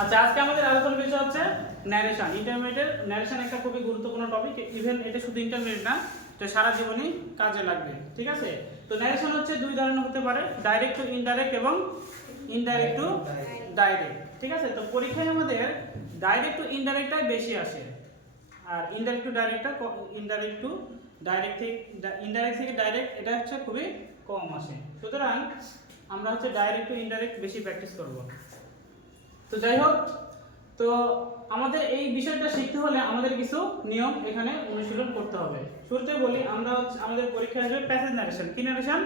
আচ্ছা, আজকে আমাদের আলোচনার বিষয় হচ্ছে ন্যারেশন। ইন্টারমিডিয়েট ন্যারেশন একটা খুবই গুরুত্বপূর্ণ টপিক। ইভেন এটা শুধু ইন্টারমিডিয়েট না, এটা সারা জীবনই কাজে লাগবে। ঠিক আছে? তো ন্যারেশন হচ্ছে দুই ধরনের হতে পারে, ডাইরেক্ট টু ইনডাইরেক্ট এবং ইনডাইরেক্ট টু ডাইরেক্ট। ঠিক আছে? তো পরীক্ষায় আমাদের ডাইরেক্ট টু ইনডাইরেক্টটাই বেশি আসে, আর ইনডাইরেক্ট টু ডাইরেক্টটা ইনডাইরেক্ট টু ডাইরেক্ট থেকে ইনডাইরেক্ট থেকে ডাইরেক্ট এটা হচ্ছে খুবই কম আসে। সুতরাং আমরা হচ্ছে ডাইরেক্ট টু ইনডাইরেক্ট বেশি প্র্যাকটিস করব। তো যাই হোক, তো আমাদের এই বিষয়টা শিখতে হলে আমাদের কিছু নিয়ম এখানে অনুশীলন করতে হবে। শুরুতে বলি, আমরা হচ্ছে আমাদের পরীক্ষায় আসবে প্যাসেজ ন্যারেশন। কি ন্যারেশন?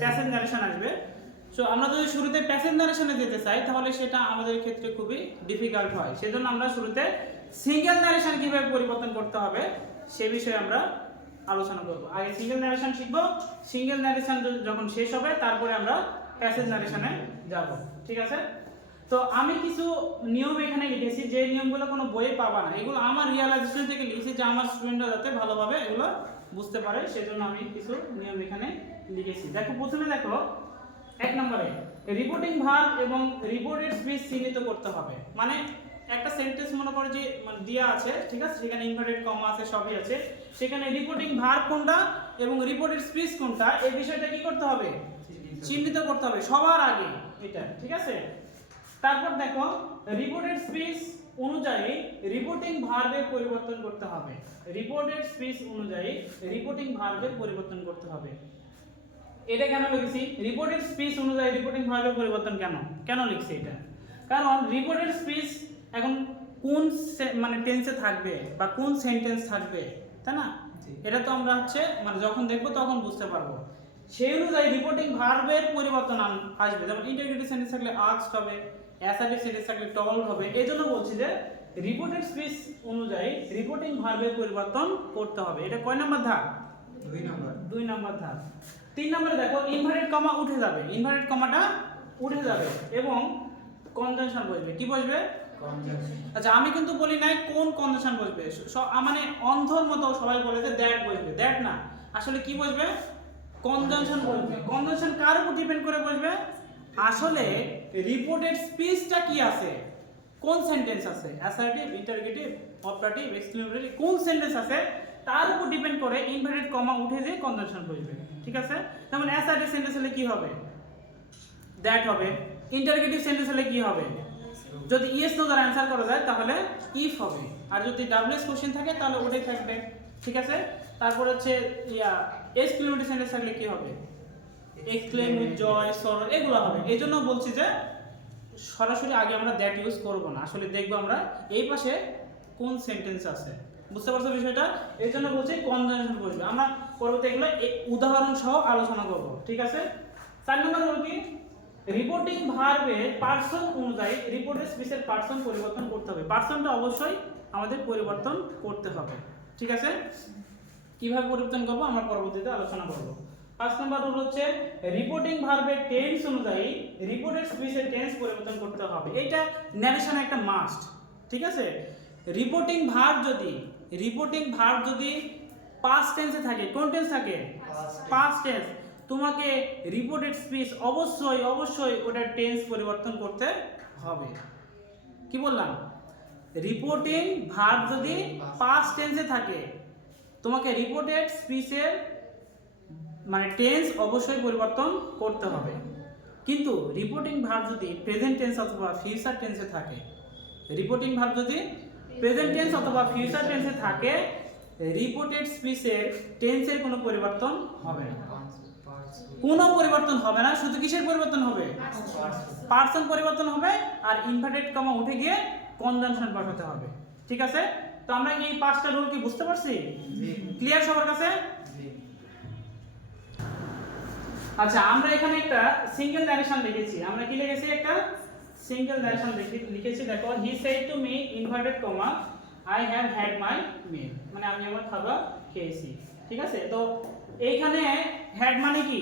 প্যাসেজ ন্যারেশন আসবে। সো আমরা যদি শুরুতে প্যাসেজ ন্যারেশনে যেতে চাই তাহলে সেটা আমাদের ক্ষেত্রে খুবই ডিফিকাল্ট হয়। সেজন্য আমরা শুরুতে সিঙ্গেল ন্যারেশন কিভাবে পরিবর্তন করতে হবে সে বিষয়ে আমরা আলোচনা করব। আগে সিঙ্গেল ন্যারেশন শিখব, সিঙ্গেল ন্যারেশন যখন শেষ হবে তারপরে আমরা প্যাসেজ ন্যারেশনে যাব। ঠিক আছে? তো আমি কিছু নিয়ম এখানে লিখেছি, যে নিয়মগুলো কোনো বইয়ে পাবা না, এগুলো আমার রিয়ালাইজেশন থেকে লিখেছি যে আমার স্টুডেন্টরা যাতে ভালোভাবে এগুলো বুঝতে পারে, সেজন্য আমি কিছু নিয়ম এখানে লিখেছি। দেখো, প্রথমে দেখো 1 নম্বরে রিপোর্টিং ভার্ব এবং রিপোর্টেড স্পিচ চিহ্নিত করতে হবে। মানে একটা সেন্টেন্স মনে করো যে দেয়া আছে, ঠিক আছে, সেখানে ইনভার্টেড কমা আছে, সবই আছে, সেখানে রিপোর্টিং ভার্ব কোনটা এবং রিপোর্টেড স্পিচ কোনটা এই বিষয়টা কি করতে হবে? চিহ্নিত করতে হবে সবার আগে এটা। ঠিক আছে? তারপর দেখো, রিপোর্টেড স্পিচ অনুযায়ী রিপোর্টিং ভার্বের পরিবর্তন করতে হবে। রিপোর্টেড স্পিচ অনুযায়ী রিপোর্টিং ভার্বের পরিবর্তন করতে হবে। এটা কেন লিখেছি? রিপোর্টেড স্পিচ অনুযায়ী রিপোর্টিং ভার্বের পরিবর্তন কেন লিখছি এটা? কারণ রিপোর্টেড স্পিচ এখন কোন মানে টেন্সে থাকবে বা কোন সেন্টেন্স থাকবে, তাই না? এটা তো আমরা হচ্ছে মানে যখন দেখবো তখন বুঝতে পারবো। সেই অনুযায়ী রিপোর্টিং ভার্বের পরিবর্তন আসবে। যেমন ইন্টারোগেটিভ সেন্টেন্স থাকলে আস্কড হবে, অ্যাসার্টিভ সেন্টেন্স থাকলে টল্ড হবে। এই জন্য বলছি যে রিপোর্টেড স্পিচ অনুযায়ী রিপোর্টিং ভার্বের পরিবর্তন করতে হবে। এটা কয় নাম্বার ধাপ? 2 নাম্বার ধাপ। 3 নম্বরে দেখো, ইনভার্টেড কমা উঠে যাবে, ইনভার্টেড কমাটা উঠে যাবে এবং কনজাংশন বসবে। কি বসবে? কনজাংশন। আচ্ছা, আমি কিন্তু বলি নাই কোন কনজাংশন বসবে, মানে অন্ধর মতো সবাই বলেছে দ্যাট বসবে। দ্যাট না, আসলে কি বসবে? কনজাংশন বসবে। কনজাংশন কার উপর ডিপেন্ড করে বসবে? আসলে রিপোর্টেড স্পিচটা কি আছে, কোন সেন্টেন্স আছে, অ্যাসার্টিভ, ইন্টারোগেটিভ, অপারেটিভ, এক্সক্লেমেটরি, কোন সেন্টেন্স আছে তার উপর ডিপেন্ড করে ইনভার্টেড কমা উঠে যে কনজাংশন বসবে। ঠিক আছে? যেমন অ্যাসার্টিভ সেন্টেন্স হলে কি হবে? দ্যাট হবে। ইন্টারোগেটিভ সেন্টেন্স হলে কি হবে? যদি ইয়েস নো দ্বারা অ্যানসার করা যায় তাহলে ইফ হবে, আর যদি ডাবলএস কোশ্চেন থাকে তাহলে ওটাই থাকবে। ঠিক আছে? তারপর হচ্ছে এক্সক্লেমেটরি সেন্টেন্স থাকলে কি হবে? এক্সক্লেম উইথ জয়, সরো, এগুলো হবে। এইজন্য বলছি যে সরাসরি আগে আমরা দ্যাট ইউজ করব না, আসলে দেখব আমরা এই পাশে কোন সেন্টেন্স আছে। বুঝতে পারছো বিষয়টা? এই জন্য বলছি কনজাংশন বসবে। আমরা পরবর্তী এগুলো উদাহরণ সহ আলোচনা করব। ঠিক আছে? 4 নম্বর হলো কি, রিপোর্টিং ভার্বের পার্সন অনুযায়ী রিপোর্টেড স্পিচের পার্সন পরিবর্তন করতে হবে। পার্সনটা অবশ্যই আমাদের পরিবর্তন করতে হবে। ঠিক আছে? কিভাবে পরিবর্তন করব আমরা পরবর্তীতে আলোচনা করব। 5 নম্বর রুল হচ্ছে রিপোর্টিং ভার্বের টেন্স অনুযায়ী রিপোর্টেড স্পিচের টেন্স পরিবর্তন করতে হবে। এটা ন্যারেশনে একটা মাস্ট। ঠিক আছে? রিপোর্টিং ভার্ব যদি পাস্ট টেন্সে থাকে, কোন টেন্স থাকে? Past tense. তোমাকে রিপোর্টেড স্পিচ অবশ্যই ওটার টেন্স পরিবর্তন করতে হবে। কি বললাম? রিপোর্টিং ভার্ব যদি পাস্ট টেন্সে থাকে তোমাকে রিপোর্টেড স্পিচের মানে টেন্স অবশ্যই পরিবর্তন করতে হবে। কিন্তু রিপোর্টিং ভার্ব যদি প্রেজেন্ট টেন্স অথবা ফিউচার টেন্সে থাকে, রিপোর্টিং ভার্ব যদি প্রেজেন্ট টেন্স অথবা ফিউচার টেন্সে থাকে, রিপোর্টেড স্পিচের টেন্সের কোনো পরিবর্তন হবে না। কোনো পরিবর্তন হবে না, শুধু কিসের পরিবর্তন হবে? পার্সন পরিবর্তন হবে, আর ইনভার্টেড কমা উঠে গিয়ে কনজাংশন বসাতে হবে। ঠিক আছে? তো আমরা এই 5টা রুল কি বুঝতে পারছি? ক্লিয়ার সবার কাছে? আচ্ছা, আমরা এখানে একটা সিঙ্গেল ন্যারেশন লিখেছি। আমরা কি লিখেছি? একটা সিঙ্গেল ন্যারেশন লিখেছি। দেখো, he said to me inverted comma I have had my meal, মানে আমি আমার খাবার খেয়েছি। ঠিক আছে? তো এইখানে হ্যাড মানে কি?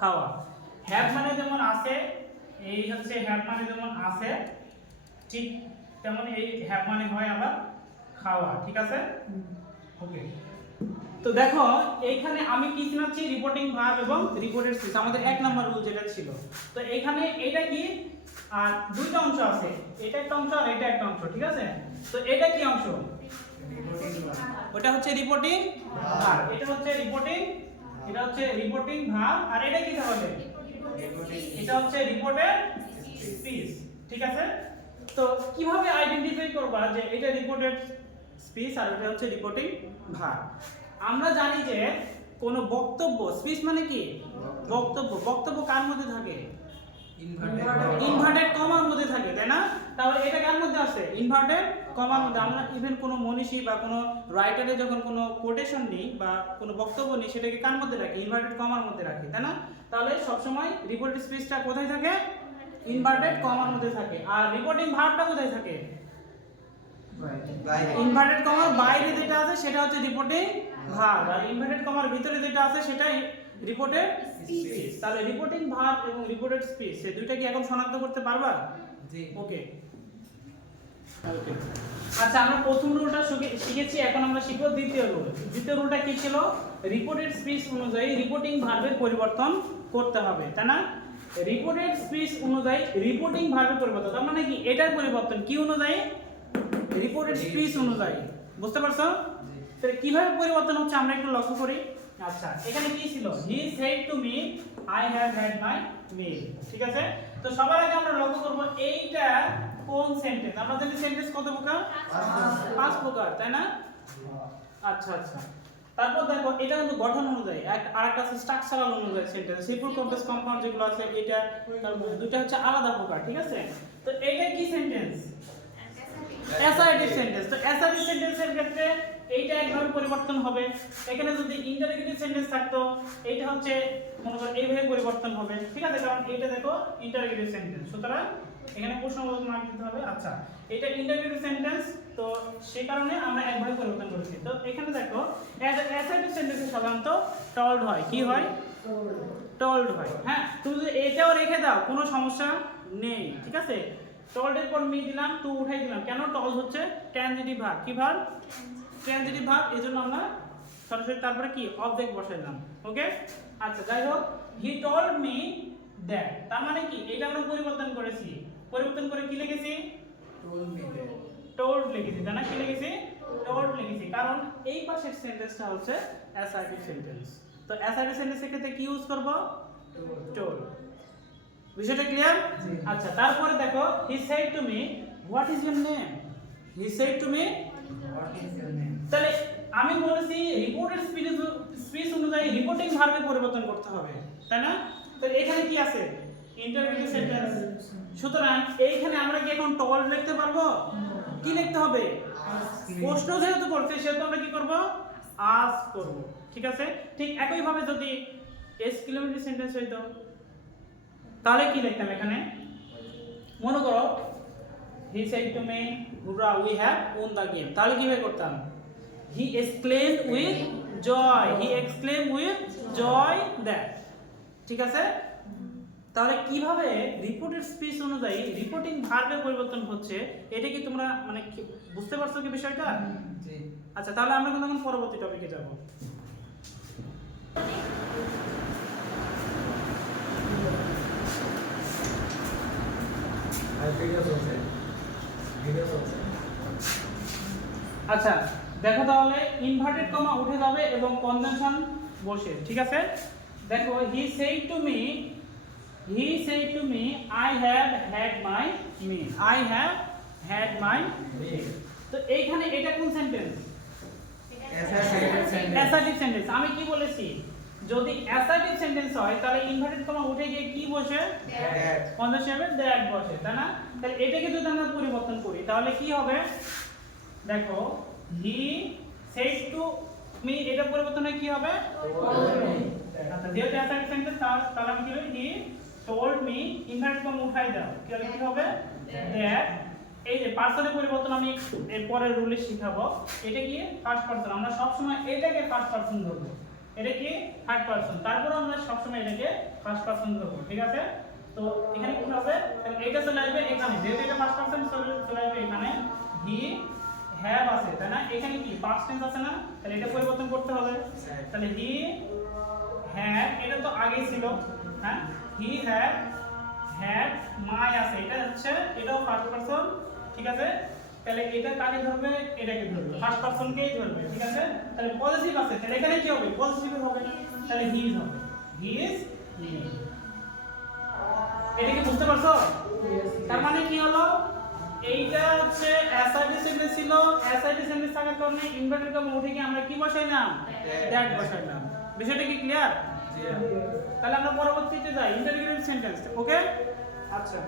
খাওয়া। হ্যাভ মানে যেমন আছে, এই হচ্ছে হ্যাভ মানে যেমন আছে, ঠিক তেমন এই হ্যাভ মানে হয় আবার খাওয়া। ঠিক আছে? ওকে। তো দেখো, এইখানে আমি কি চিনাচ্ছি? রিপোর্টিং ভার্ব এবং রিপোর্টেড স্পিচ, আমাদের 1 নম্বর রুল যেটা ছিল। তো এখানে এটা কি আর দুইটা অংশ আছে, এটা একটা অংশ আর এটা একটা অংশ, ঠিক আছে? তো এটা কি অংশ? ওটা হচ্ছে রিপোর্টিং ভার, এটা হচ্ছে রিপোর্টিং, এটা হচ্ছে রিপোর্টিং ভার, আর এটা কি তাহলে? এটা হচ্ছে রিপোর্টেড স্পিচ, ঠিক আছে? তো কিভাবে আইডেন্টিফাই করবা যে এটা রিপোর্টেড স্পিচ আর এটা হচ্ছে রিপোর্টিং ভার? আমরা জানি যে কোন বক্তব্য, স্পিচ মানে কি? বক্তব্য। বক্তব্য কার মধ্যে থাকে? ইনভার্টেড কমার মধ্যে থাকে, তাই না? তাহলে এটা কার মধ্যে আছে? ইনভার্টেড কমার মধ্যে। আমরা ইভেন কোনো মনীষী বা কোনো রাইটারে যখন কোনো কোটেশন নিই বা কোনো বক্তব্য নিই, সেটাকে কার মধ্যে রাখি? ইনভার্টেড কমার মধ্যে রাখি, তাই না? তাহলে সবসময় রিপোর্টেড স্পিচটা কোথায় থাকে? ইনভার্টেড কমার মধ্যে থাকে। আর রিপোর্টিং ভার্বটা কোথায় থাকে? ইনভার্টেড কমার বাইরে যেটা আছে সেটা হচ্ছে রিপোর্টিং ভার্ব, আর ইনভার্টেড কমার ভিতরে যেটা আছে সেটা রিপোর্টেড স্পিচ। তাহলে রিপোর্টিং ভার্ব এবং রিপোর্টেড স্পিচ এই দুইটা কি এখন শনাক্ত করতে পারবা? জি। ওকে ওকে। আচ্ছা, আমরা প্রথম রুলটা শিখেছি, এখন আমরা শিখব দ্বিতীয় রুল। দ্বিতীয় রুলটা কি ছিল? রিপোর্টেড স্পিচ অনুযায়ী রিপোর্টিং ভার্বের পরিবর্তন করতে হবে, তাই না? রিপোর্টেড স্পিচ অনুযায়ী রিপোর্টিং ভার্বের পরিবর্তন, তার মানে কি? এটার পরিবর্তন কি অনুযায়ী? রিপোর্টেড স্পিচ অনুযায়ী। বুঝতে পারছো? তো কিভাবে পরিবর্তন হচ্ছে আমরা একটু লক্ষ্য করি। আচ্ছা, এখানে কি ছিল? He said to me I have had my meal, ঠিক আছে? তো সবার আগে আমরা লক্ষ্য করব এইটা কোন সেন্টেন্স। আমরা জানি সেন্টেন্স কত প্রকার? 5 প্রকার, তাই না? আচ্ছা আচ্ছা। তারপর দেখো এটা কিন্তু গঠন অনুযায়ী, আরেকটা আছে স্ট্রাকচারাল অনুযায়ী সেন্টেন্স। সিম্পল কমপ্লেক্স কম্পাউন্ড যেগুলো আছে এটা, তারপর দুটো হচ্ছে আলাদা প্রকার, ঠিক আছে? তো এইটা কি সেন্টেন্স? Assertive sentence. তো অ্যাসার্টিভ সেন্টেন্সের ক্ষেত্রে এইটা একভাবে পরিবর্তন হবে। এখানে যদি ইন্টারোগেটিভ সেন্টেন্স থাকতো, এইটা হচ্ছে মনে করো এইভাবে পরিবর্তন হবে, ঠিক আছে? কারণ এইটা দেখো ইন্টারোগেটিভ সেন্টেন্স, সুতরাং এখানে প্রশ্নবোধক মার্ক দিতে হবে। আচ্ছা, এটা ইন্টারোগেটিভ সেন্টেন্স, তো সেই কারণে আমরা একভাবে পরিবর্তন করেছি। তো এখানে দেখো অ্যাসার্টিভ সেন্টেন্সে সাধারণত টল্ড হয়। কি হয়? টল্ড হয়। হ্যাঁ, তুমি যদি এটাও রেখে দাও কোনো সমস্যা নেই, ঠিক আছে? টল্ডের পর মি দিলাম, টু উঠাই দিলাম। কেন? টল্ড হচ্ছে ট্রানজিটিভ ভার্ব। কি ভার্ব? ট্রানজিটিভ ভার্ব, এজন্য আমরা সরাসরি তারপরে কি অবজেক্ট বসাইলাম। ওকে? আচ্ছা, যাই হোক, হি টল্ড মি দ্যাট, তার মানে কি? এটা আমরা পরিবর্তন করেছি। পরিবর্তন করে কি লিখেছি? Told me that. টোল্ড লিখেছি, তাই না? কি লিখেছি? টোল্ড লিখেছি, কারণ এই পাশের সেন্টেন্সটা হচ্ছে অ্যাসার্টিভ সেন্টেন্স। তো অ্যাসার্টিভ সেন্টেন্সের ক্ষেত্রে কি ইউজ করব? টোল্ড। বিষয়টা ক্লিয়ার? আচ্ছা, তারপরে দেখো he said to me what is your name. He said to me what is your name. তাহলে আমি বলেছি রিপোর্টেড স্পিচ অনুযায়ী রিপোর্টিং ভার্বে পরিবর্তন করতে হবে, তাই না? তো এখানে কি আছে? Interrogative sentence. সুতরাং এইখানে আমরা কি এখন টল্ড লিখতে পারবো? কি লিখতে হবে? প্রশ্ন যেহেতু করছে সেহেতু আমরা কি করব? আস্ক করব, ঠিক আছে? ঠিক একই ভাবে যদি এক্সক্লেমেটরি সেন্টেন্স হইতো তাহলে কি লিখতাম এখানে? মনে করো he said to me hurrah we have won the game, তাহলে কিভাবে করতাম? He exclaimed with joy, he exclaimed with joy that, ঠিক আছে? তাহলে কিভাবে রিপোর্টেড স্পিচ অনুযায়ী রিপোর্টিং ভার্বের পরিবর্তন হচ্ছে, এটা কি তোমরা মানে বুঝতে পারছো কি বিষয়টা? জি। আচ্ছা, তাহলে আমরা কিন্তু এখন পরবর্তী টপিকে যাব। আচ্ছা, দেখো তাহলে ইনভার্টেড কমা উঠে যাবে এবং কনজাংশন বসে, ঠিক আছে? দেখো he said to me I have had my meal, I have had my meal. তো এইখানে এটা কোন সেন্টেন্স? Assertive sentence. আমি কি বলেছি? যদি অ্যাসার্টিভ সেন্টেন্স হয় তাহলে ইনভার্টেড কমা উঠে গিয়ে কি বসে? দ্যাট। কনজাংশনে দ্যাট বসে, তাই না? তাহলে এটাকে যদি আমরা পরিবর্তন করি তাহলে কি হবে? দেখো হি সেড টু মি, এটা পরিবর্তন হয়ে কি হবে? আচ্ছা, যেহেতু অ্যাসার্টিভ সেন্টেন্স তাহলে আমি কি হবে? হি টোল্ড মি, ইনভার্টেড কমা উঠাই দাও, কি হবে? দ্যাট। এই যে পার্সনের পরিবর্তন আমি এর পরের রুলে শিখাবো। এটা কি? First person. আমরা সব সময় এটাকে ফার্স্ট পারসন ধরব। এটা কি? Third person. তারপর আমরা সব সময় এটাকে ফার্স্ট পারসন ধরব, ঠিক আছে? তো এখানে কি হবে? তাহলে এটা চলে আসবে এখানে, যেহেতু এটা ফার্স্ট পারসন চলে আসবে এখানে। হি হ্যাভ আছে, তাই না? এখানে কি পাস্ট টেন্স আছে না? তাহলে এটা পরিবর্তন করতে হবে। তাহলে হি হ্যাড, এটা তো আগেই ছিল, হ্যাঁ? হি হ্যাড হ্যাড মাই আছে, এটা হচ্ছে এটাও ফার্স্ট পারসন, ঠিক আছে? তাহলে এটা কাকে ধরবে, এটাকে ধরবে, ফার্স্ট পারসনকেই ধরবে, ঠিক আছে? তাহলে পজিটিভ আছে, তাহলে এখানে কি হবে, পজিটিভ হবে, তাহলে হি ইজ হবে, হি ইজ। এটা কি বুঝতে পারছো? তার মানে কি হলো, এইটা হচ্ছে অ্যাসাইডি সেন্টেন্স ছিল, অ্যাসাইডি সেন্টেন্স থাকার কারণে ইনভার্টেড কমা উঠে গিয়ে আমরা কি বসাইলাম, দ্যাট বসাইলাম। বিষয়টা কি ক্লিয়ার? তাহলে আমরা পরবর্তীতে যাই, ইন্টারোগেটিভ সেন্টেন্স। ওকে, আচ্ছা।